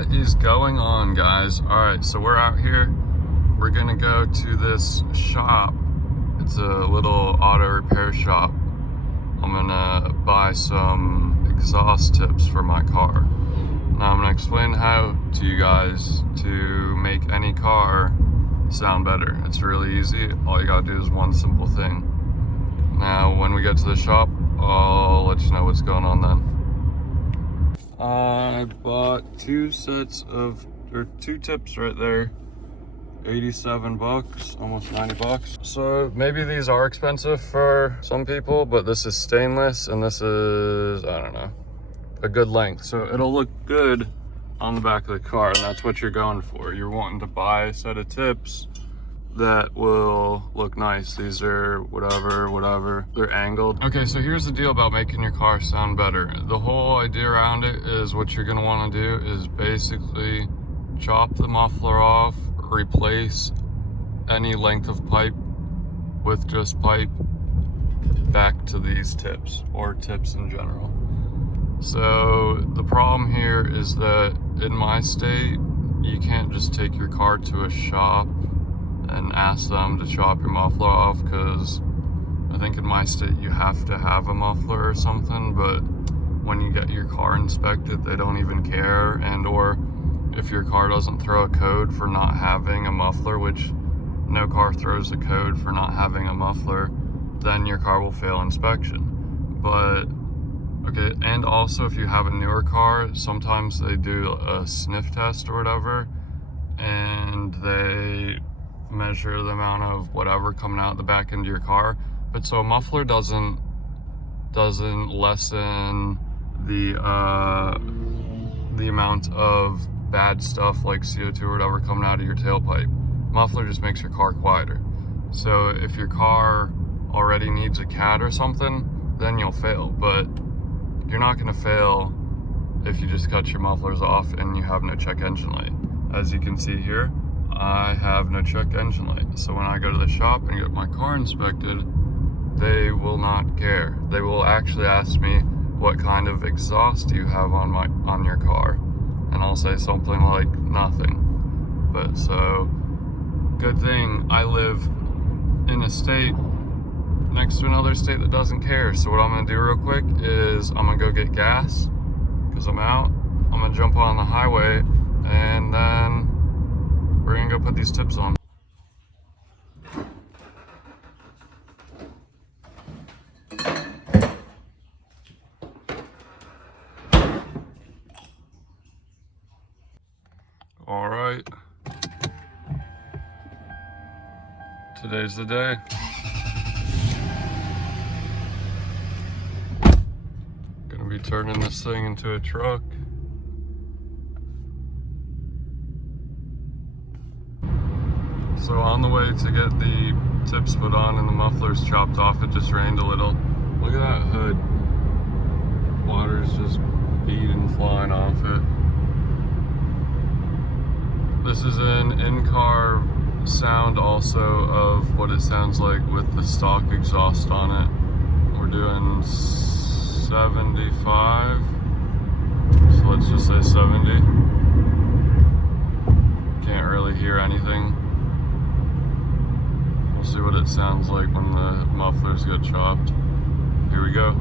What is going on, guys? All right, so we're out here. We're gonna go to this shop. It's a little auto repair shop. I'm gonna buy some exhaust tips for my car. Now I'm gonna explain how to you guys to make any car sound better. It's really easy. All you gotta do is one simple thing. Now, when we get to the shop, I'll let you know what's going on then. I bought two tips right there. 87 bucks, almost 90 bucks. So maybe these are expensive for some people, but this is stainless and this is, I don't know, a good length. So it'll look good on the back of the car, and that's what you're going for. You're wanting to buy a set of tips that will look nice. These are whatever, they're angled. Okay, so here's the deal about making your car sound better. The whole idea around it is what you're gonna wanna do is basically chop the muffler off, replace any length of pipe with just pipe back to these tips, or tips in general. So the problem here is that in my state, you can't just take your car to a shop and ask them to chop your muffler off, because I think in my state you have to have a muffler or something, but when you get your car inspected, they don't even care. And or if your car doesn't throw a code for not having a muffler, which no car throws a code for not having a muffler, then your car will fail inspection. But okay, and also if you have a newer car, sometimes they do a sniff test or whatever, and they measure the amount of whatever coming out the back end of your car. But so a muffler doesn't lessen the amount of bad stuff like CO2 or whatever coming out of your tailpipe. Muffler just makes your car quieter. So if your car already needs a cat or something, then you'll fail. But you're not gonna fail if you just cut your mufflers off and you have no check engine light. As you can see here, I have no check engine light. So when I go to the shop and get my car inspected, they will not care. They will actually ask me, what kind of exhaust do you have on your car? And I'll say something like nothing. But so, good thing I live in a state next to another state that doesn't care. So what I'm gonna do real quick is I'm gonna go get gas, because I'm out. I'm gonna jump on the highway, and then we're gonna go put these tips on. All right, today's the day. Gonna be turning this thing into a truck. So on the way to get the tips put on and the mufflers chopped off, it just rained a little. Look at that hood. Water's just beading flying off it. This is an in-car sound also of what it sounds like with the stock exhaust on it. We're doing 75, so let's just say 70. Can't really hear anything. We'll see what it sounds like when the mufflers get chopped. Here we go.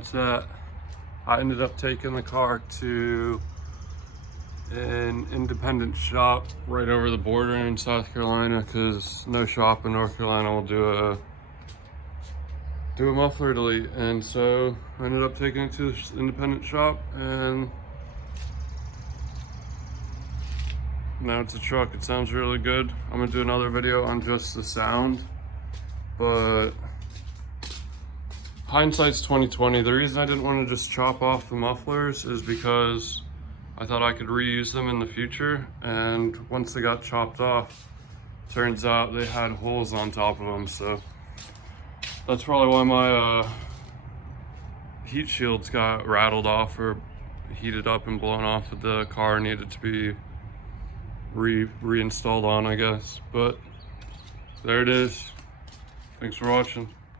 that's that. I ended up taking the car to an independent shop right over the border in South Carolina, because no shop in North Carolina will do a muffler delete. And so I ended up taking it to this independent shop, and now it's a truck. It sounds really good. I'm gonna do another video on just the sound, but hindsight's 2020. The reason I didn't want to just chop off the mufflers is because I thought I could reuse them in the future, and once they got chopped off, turns out they had holes on top of them. So that's probably why my heat shields got rattled off or heated up and blown off. The car needed to be reinstalled on, I guess. But there it is. Thanks for watching.